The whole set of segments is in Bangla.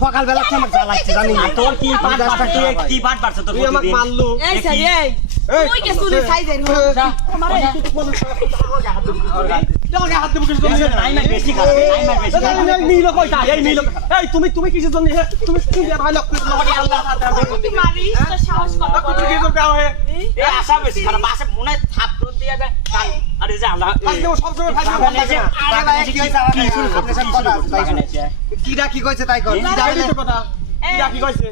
সকালবেলা আমার যা লাগছে জানি তোর কি পাট বাড়ছে তোর আমাকে মারলো তুই কে সুলে সাইজের আমারে হাত দেবো কিছু বেশি খাবে তুমি কিসের জন্য তুমি ভাই লোক তুই মারিস তো সাহস কত আশা বেশি খারাপ আশা মনে থাপড় দিয়ে আরে যা না সবসময় কিরা কি কইছে তাই কর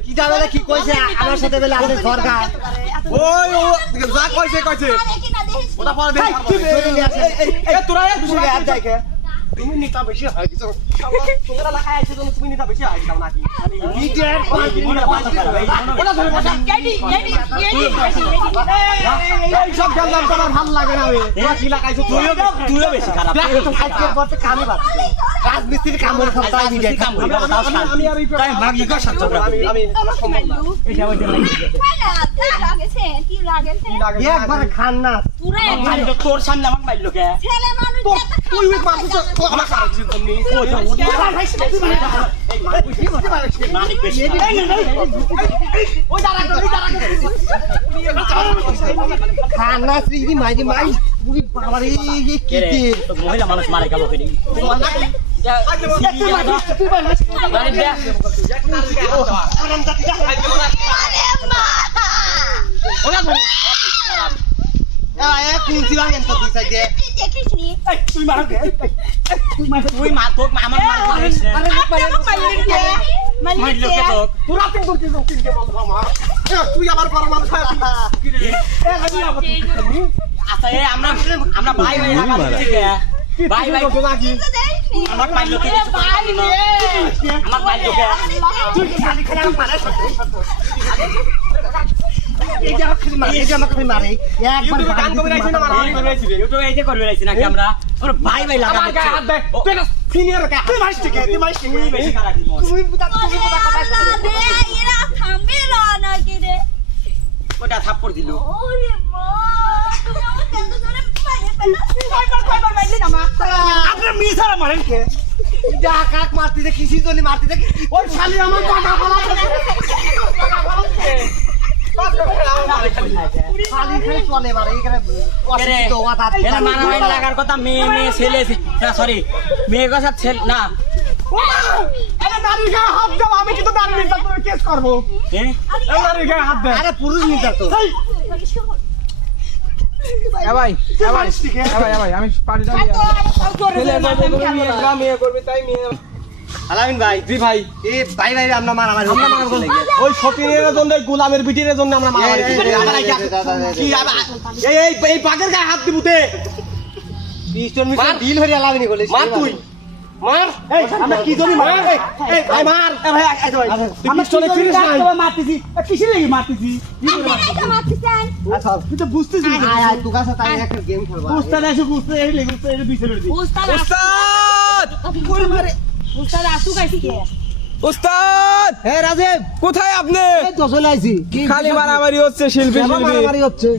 কি যাবে কি কইছে আমার সাথে বেলা আছে সরকার ওই ও যা কইছে ওটা পরে দেখ তোরা হাত দেখে তুমি নিতা বেশি হয় কিছু তোমরা লাগাই আছে তুমি নিতা বেশি হয় দাও নাকি কি যে ওটা ধরে বসা এই সব গেলাম তোমার ভালো লাগে না ওই তোরা কি লাগাইছো তুইও বেশি খারাপ আজকের পর থেকে কামই বাদ রাজমিস্ত্রির কামের সপ্তাহ দিকে কাম করি আমি আর তাই মাগি কর সাথে আমি সম্ভব না এটা ওইটা একবার খান না পুরো মাইলো তোর সামনে আমাকে মাইলো কে ছেলে মানুষ তুই ওই মারছিস তো আমার সারা কিছু তুমি মালিক বেশি খান না শ্রী মাইদি মাই পুরি বাবারে কি কি তো মহিলা মানুষ মারে গেল ফেরি তুই মা তোর আমার তুই আমার বড় মানুষ আচ্ছা এই আমরা ভাই ভাই ভাই ভাই আমার মাইলো কি আমার মাইলো কে তুই খালি খালি মারে এই যে আমাকে মারে একবার গান করে রাখছি না মারা ইউটিউবে এই যে করবে রাখছি নাকি আমরা ওর ভাই ভাই লাগা আমার গায়ে হাত দে তুই না সিনিয়র কে তুই মারছিস কে তুই বেশি খারাপ তুমি কথা এরা থামবে না কি রে ওটা থাপ্পড় দিল ওরে মা তুমি আমার কেন ধরে কয়বার মারলি না মা আপনি মিছারা মারেন কে যা কাক মারতে কিসি জন্য মারতে ওই শালি আমার কথা বলা খালি খালি চলে মারে এখানে অসুবিধা ওয়াটা এরা মারামারি লাগার কথা মেয়ে ছেলে না সরি মেয়ের কথা ছেলে না হাত দাও আমি কিন্তু নারী নির্যাতন করে কেস করবো নারীর গায়ে হাত দে আরে পুরুষ নির্যাতন ভাই আমি পারি না মেয়ে করবে তাই মেয়ে আলামিন ভাই জি ভাই এই ভাই ভাই আমরা মারামারি ওই ফকিরের জন্য গোলামের বিটির জন্য আমরা মারামারি কি এই পাগের গায়ে হাত দিবুতে পিস্টন মিশন ডিল হরি আলামিন বলে মার তুই মার এই আমরা কি জন্য মার এই ভাই মার এই ভাই আইতো ভাই আমরা চলে ফিরিস না মারতেছি কিসের লাগি মারতেছি আচ্ছা তুই তো বুঝতেছিস আয় আয় তুই কাছে তাই একটা গেম খেলবা উস্তাদ এসে বুঝতে এই লেগে উস্তাদ এর বিছরে দি উস্তাদ কোন মারে উস্তাদ আসু গাইছি কে উস্তাদ হে রাজীব কোথায় আপনি এই তো চলে আইছি কি খালি মারামারি হচ্ছে শিল্পী শিল্পী মারামারি হচ্ছে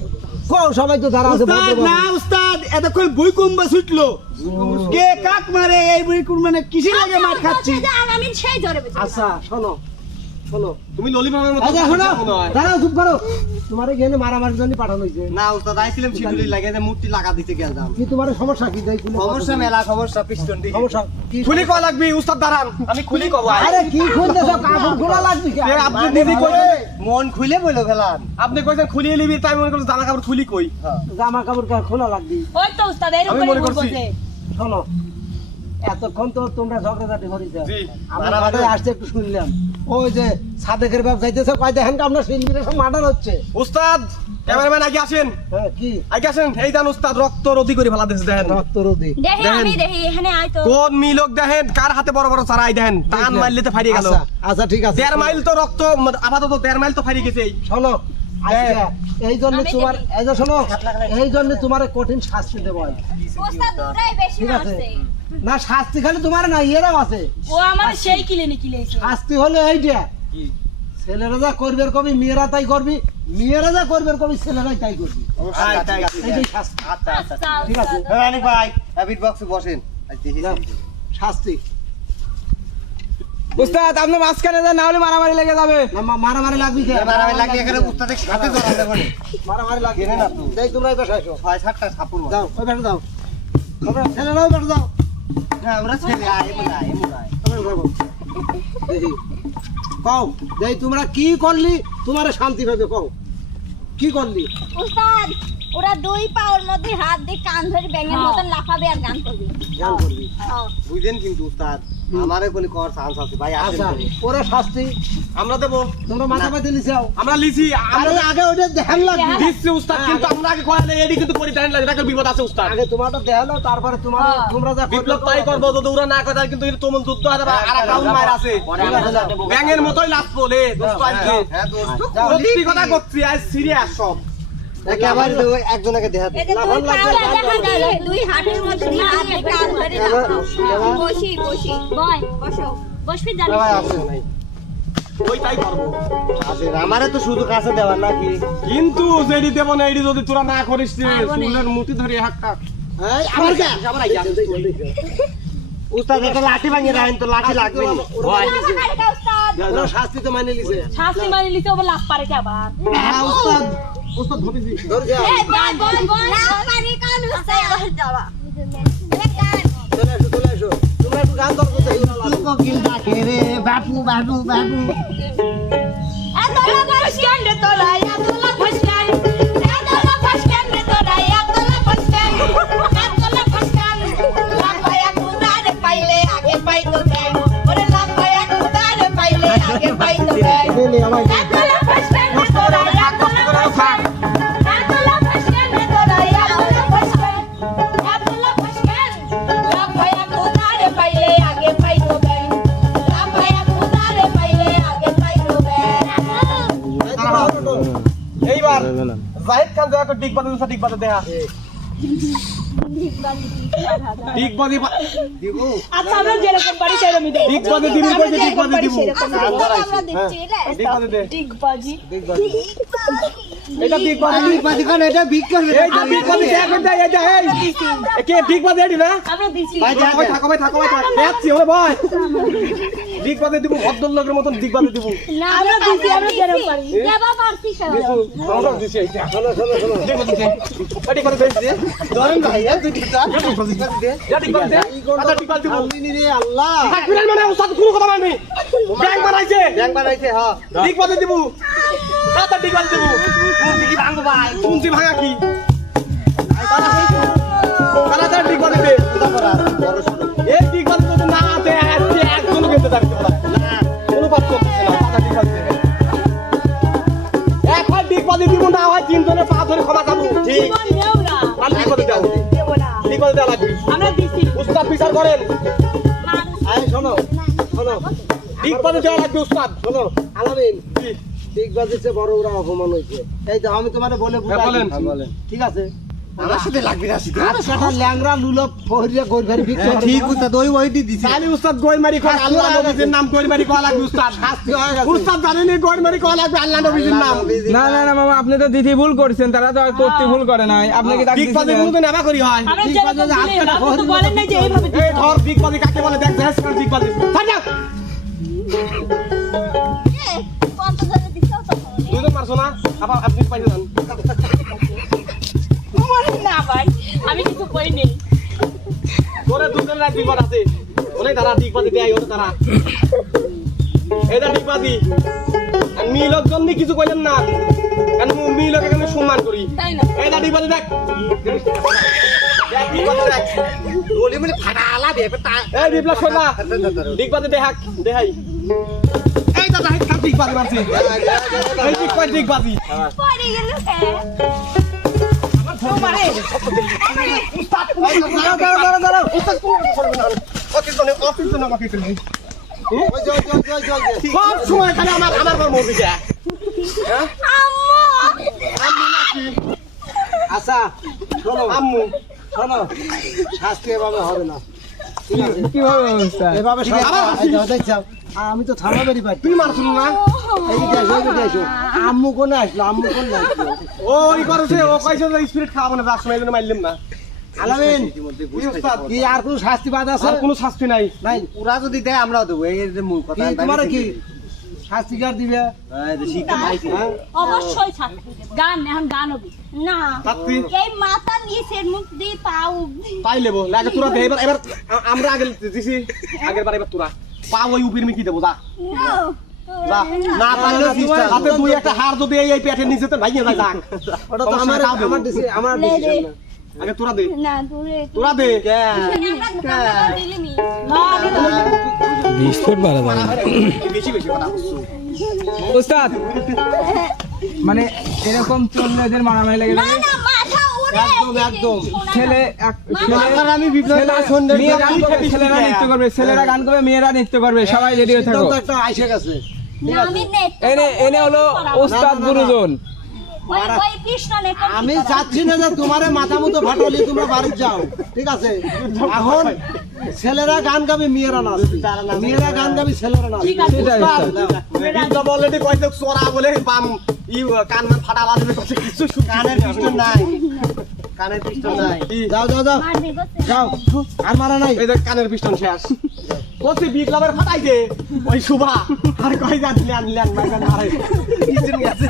কোন সবাই তো দাঁড়া আছে উস্তাদ না উস্তাদ এতক্ষণ ভূমিকম্প ছুটলো কে কাক মারে এই ভূমিকম্প মানে কিসের লাগে মার খাচ্ছি আমি সেই ধরে বেঁচে আচ্ছা শোনো শোনো তুমি ললিমামের মতো আচ্ছা শোনো মনে হয়। দাঁড়াও চুপ করো তোমার এখানে মারামারির জন্য পাঠানো হয়েছে না উস্তাদ আইছিলাম শিডিউলি লাগে যে মূর্তি লাগা দিতে গেলাম কি তোমার সমস্যা কি যাই সমস্যা মেলা সমস্যা পিস্টন দি সমস্যা কি খুলি কল লাগবি উস্তাদ দাঁড়ান আমি খুলি কব আরে কি খুলতেছ কাপড় খোলা লাগবে কি আপনি দিদি কইছেন মন খুলে বইলো ফেলান আপনি কইছেন খুলিয়ে নিবি তাই মনে করছেন জামা কাপড় খুলি কই জামা কাপড় খোলা লাগবে ওই তো উস্তাদ এর আমি উপরে মনে করছি। বসে শোনো এতক্ষণ তো তোমরা ঝগড়াঝাটি করিস জি। আমরা বাদে আসতে একটু শুনলাম ওই যে সাদেকের বাপ যাইতেছে কয় দেখেন তো আমরা শিল্পীরা সব মার্ডার হচ্ছে উস্তাদ ক্যামেরাম্যান আগে আসেন হ্যাঁ কি আগে আসেন এই দেন উস্তাদ রক্ত রদি করে ফেলা দিয়েছে দেখেন রক্তরোধী দেখি আমি দেখি এখানে আই তো কোন মিলক দেখেন কার হাতে বড় বড় চারাই দেখেন টান মারলিতে ফারিয়ে গেল আচ্ছা আচ্ছা ঠিক আছে 1.5 মাইল তো রক্ত আপাতত 1.5 মাইল তো ফারিয়ে গেছে শোনো আজকে এই জন্য আমি তোমার দেখি। এই যে শোনো এই জন্য তোমার কঠিন শাস্তি দেব উস্তাদ দুটাই বেশি ঠিক আছে মারছে না শাস্তি খালি তোমার না ইয়েরাও আছে ও আমার সেই কিলেনি কিলেছে শাস্তি হলো এইটা ছেলেরা যা করবে কবি মেয়েরা তাই করবি মেয়েরা যা করবে কবি ছেলেরাই তাই করবি এইটাই শাস্তি আচ্ছা ঠিক আছে উস্তাদ। ভাই হ্যাবিট বক্সে বসেন শাস্তি উস্তাদ আপনি মাঝখানে যান, না হলে মারামারি লেগে যাবে। মারামারি লাগবি কে? মারামারি লাগে এখানে উস্তাদের সাথে জড়াতে পারে মারামারি লাগবে না তুই যাই তোমরা এবার আসো ছয় সাতটা ছাপুর যাও ওই পাশে যাও তোমরা ছেলেরা ওই পাশে যাও না ওরা ছেলে আয় মনে আয় মনে আয় তোমরা যাও দেখি কও যাই তোমরা কি করলি তোমারে শান্তি পাবে কও কি করলি উস্তাদ ওরা দুই পাওয়ার মধ্যে হাত দিয়ে কান ধরে ব্যাঙের মতন লাফাবে আর গান করবে গান করবি বুঝেন কিন্তু উস্তাদ আমারে কোন কর চান্স আছে ভাই আচ্ছা আসেন ওরা শাস্তি আমরা দেবো, তোমরা মাথা পাতে লিছাও আমরা লিছি, আরে আগে ওটা দেখান লাগবে দিচ্ছি উস্তাদ, কিন্তু আমরা আগে করালে এডি কিন্তু পরিত্রাণ লাগে, এটা বিপদ আছে উস্তাদ। আগে তোমারটা দেখালো তারপরে তোমার তোমরা যা বিপ্লব তাই করবো, যদি ওরা না করে কিন্তু এটা তোমন যুদ্ধ হবে, আর একটা মায়ের আছে পরে আমরা যাতে বলবো। ব্যাঙের মতোই লাগবো রে দোস্ত। আজকে হ্যাঁ দোস্ত সত্যি কথা করছি, আজ সিরিয়াস সব। একেবারে তো একজনকে দেখা দে এতে দুই পাওয়ার দেখা যায় দুই হাতের মধ্যে দিয়ে হাত দিয়ে কান ধরে লাফাও বসি বসি বয় বসো বসবি জানিস ভাই আসেন নাই ওইটাই করবো, আসেন আমারে তো শুধু কাছে দেওয়ার নাকি কিন্তু যেটি দেবো না এটি যদি তোরা না করিস রে, চুলের মুঠি ধরে হাক্কা। এই আমার কে আমার আইয়া। উস্তাদ একটা লাঠি ভাঙিয়ে রাখেন তো লাঠি লাগবে না উস্তাদ ওরা শাস্তি তো মানে লিছে শাস্তি মানে নিতে হবে লাভ পারে কি আবার হ্যাঁ উস্তাদ উস্তাদ ধরেছি ধর যা এই বয় বয় বয় লাফানি কান উস্তাদ যাবা চলে এসো তোমরা একটু গান দরকার চাই কোকিল ডাকে রে বাবু বাবু বাবু এতলা ফাসকান রে তোলা এতলা ফাসকান এতলা ফাসকান রে তোলা এতলা ফাসকান এতলা ফাসকান লাফায়া কুদারে পাইলে আগে পাইতো দেন ওরে লাফায়া কুদারে পাইলে আগে পাইতো দেন এতলা ফাসকান রে তোলা এতলা ফাসকান এতলা ফাসকান রে তোলা এতলা ফাসকান এতলা ফাসকান লাফায়া কুদারে পাইলে আগে পাইতো দেন লাফায়া কুদারে পাইলে আগে পাইতো দেন এইবার জাহিদ খান দেখা ডিগবাদে ডিগবাদে দেখা ডিগবাদে দিব আচ্ছা আমরা যেরকম পারি সেরকমই দেব ডিগবাদে দিবি কই ডিগবাদে দিব আমরা দিচ্ছি রে ডিগবাদে দে ডিগবাজি এটা ডিগবাদে বাদি কোন এটা বিক্রি করে এই যে ডিগবাদে দেখ দেখ এই যে এই কে ডিগবাদে এডি না আমরা দিছি ভাই থাকো ভাই দেখছি ওরে ভাই ডিগবাদে দিব ভদ্রলোকের মতন ডিগবাদে দিব না আমরা দিছি আমরা যেরকম পারি দেবা পারছি সব আমরা দিছি এইটা চলো চলো চলো ডিগবাদে দে ডিগবাদে দে ধরেন ভাই দুইটা দে যা ডিগবাদে দে আটা ডিগবাদে দিব আল্লাহ রে আল্লাহ থাকবিনা মানে ওস্তাদ কোনো কথা মানবি ব্যাং বানাইছে ব্যাংক বানাইছে হ্যাঁ ডিগবাদে দিব আটা ডিগবাদে দিব কি ভাঙবো ভাই শুনছি ভাঙা কি তারা ডিগবাদে দে বড় ছোট এই ডিগবাদে তো না আছে একজন গেতে পারবে না কোনো পাপ করতেছে না তারা ডিগবাদে দেবে একবার ডিগবাদে দিব না হয় তিনজনের পা ধরে ক্ষমা চাবো ঠিক জীবন নেও না আর ডিগবাদে দাও দেব না ডিগবাদে দেওয়া লাগবে আমরা দিছি উস্তাদ বিচার করেন আয় শোনো শোনো ডিগবাদে দেওয়া লাগবে উস্তাদ শোনো আলামিন কি? ঠিক বাজেছে বড় ওরা অপমান হয়েছে এই তো আমি তোমারে বলে বুঝাই বলেন। দিচ্ছি। বলেন। ঠিক আছে আমার সাথে লাগবে না সিধা আজকাটা ল্যাংরা লুলপ ফহরিয়া গোল ঘরে বিক্রি করে ঠিক উস্তাদ ওই দিছি তাহলে উস্তাদ গোয়মারি কয় আল্লাহ নবীর নাম গোয়মারি কয় লাগবে উস্তাদ শাস্তি হয়ে গেছে উস্তাদ জানেন গোয়মারি কয় লাগবে আল্লাহ নবীর নাম না না না মামা আপনি তো দিদি ভুল করছেন, তারা তো আর করতে ভুল করে নাই, আপনি কি তাকে ডিগবাদে দিছিলেন? কোনো নামা করি হয় আমরা যেরকম দিলে আপনি তো বলেন নাই যে এইভাবে দিতে এই ধর ডিগবাদে কাকে বলে দেখ দেখ ডিগবাদে ছাড় যা 50,000 দিছো তো তুই তো পারছো না আবার আপনি পাইতে যান তোমার না ভাই আমি কিছু করি নেই তোরে দুজন রাত বিপদ আছে ওনে তারা ডিগবাদে দেয় ওরে তারা এটা ডিগবাদি আর মিলক জন্য কিছু কইলেন না কারণ মিলক এখানে সম্মান করি তাই না এটা ডিগবাদে দেখ দেখ ডিগবাদে দেখ রোলি মানে ফাটা আলা দে এই বিপ্লব শর্মা ডিগবাদে দেখাক দেখাই এই দাদা হেড কাপ ডিগবাদে মারছে এই ডিগবাদি পড়ে গেল তোমারে দাঁড়াও উস্তাদ তুমি করবে না অফিস জন্য আমাকে করবে ওই যে সব সময় খালি আমার ঘর মধ্যে যায় আচ্ছা শোনো আম্মু শোনো শাস্তি এভাবে হবে না ঠিক আছে কিভাবে অবস্থা? এভাবে শাস্তি আবার এই যাও, দেখছাও। আমি তো থামাবেরই পারি তুই মারছিল না এই দেখো আম্মু কোনে আসলো আম্মু কোনে আসলো ও ই করছে ও কইছে যে স্পিরিট খাওয়াবো না তার সময় এই জন্য মারলাম না আলামিন কি উস্তাদ? কি আর কোনো শাস্তি বাদ আছে আর কোনো শাস্তি নাই নাই ওরা যদি দেয় আমরাও দেবো এই যে মূল কথা কি তোমার কি শাস্তি কার দিবে শিক্ষা পাইছি অবশ্যই ছাত্র গান এখন গান হবে না ছাত্রী এই মাথা নিচের মুখ দিয়ে পা অব্দি পাই লেবো লাগে তোরা দে এবার আমরা আগে দিছি আগের বার এবার তোরা পা ওই উপির মি কি দেবো যা যা না পারলে হাতে দুই একটা হার যদি এই পেটের নিচেতে ভাইয়া যায় যাক ওটা তো আমার আমার ডিসিশন না আগে তোরা দে না দূরে তোরা দে বেশি বেশি কথা উস্তাদ মানে এরকম চললে এদের মারামারি লেগে না যাবে না মাথা উড়ে একদম ছেলে আমি বিপ্লব মেয়েরা গান করবে, ছেলেরা নৃত্য করবে, ছেলেরা গান করবে, মেয়েরা নৃত্য করবে, সবাই রেডি হয়ে থাকো। তো একটা আইসে গেছে না আমি নেট এনে হলো ওস্তাদ গুরুজন। ওই কৃষ্ণ নেট আমি চাচ্ছি না যে তোমারে মাথা মতো ফাটালি তোমরা বাড়ি যাও ঠিক আছে এখন ছেলেরা গান গাবে মেয়েরা নাচ মেয়েরা গান গাবে ছেলেরা নাচ সেটাই উস্তাদ। বিপ্লব অলরেডি কইতে চোরা বলে পাম ই কান ফাটা লাগবে কইছে কিছু কানের পিস্টন নাই কানের পিস্টন নাই যাও যাও যাও মারবে গোছে যাও আর মারা নাই এই যে কানের পিস্টন শেষ কত বিপ্লবের ফাটাইছে ওই শুভা আর কই জানলেন মারে কিছু গেছে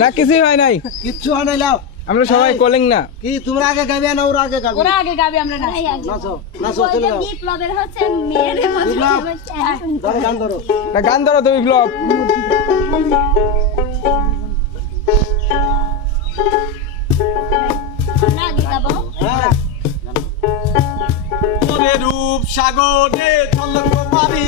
না কিছুই হয় নাই, কিচ্ছু হয় নাই লাও আমরা সবাই কলিং না। কি তোমরা আগে গাবে না ওরা আগে গাবে ওরা আগে গাবে আমরা না নাচো নাচো চলে যাও বিপ্লবের হচ্ছে মেয়ের বিপ্লব। ধরো গান ধরো তা গান ধরো তো বিপ্লব। না গাবো হ্যাঁ ওরে রূপ সাগরে চলক মারি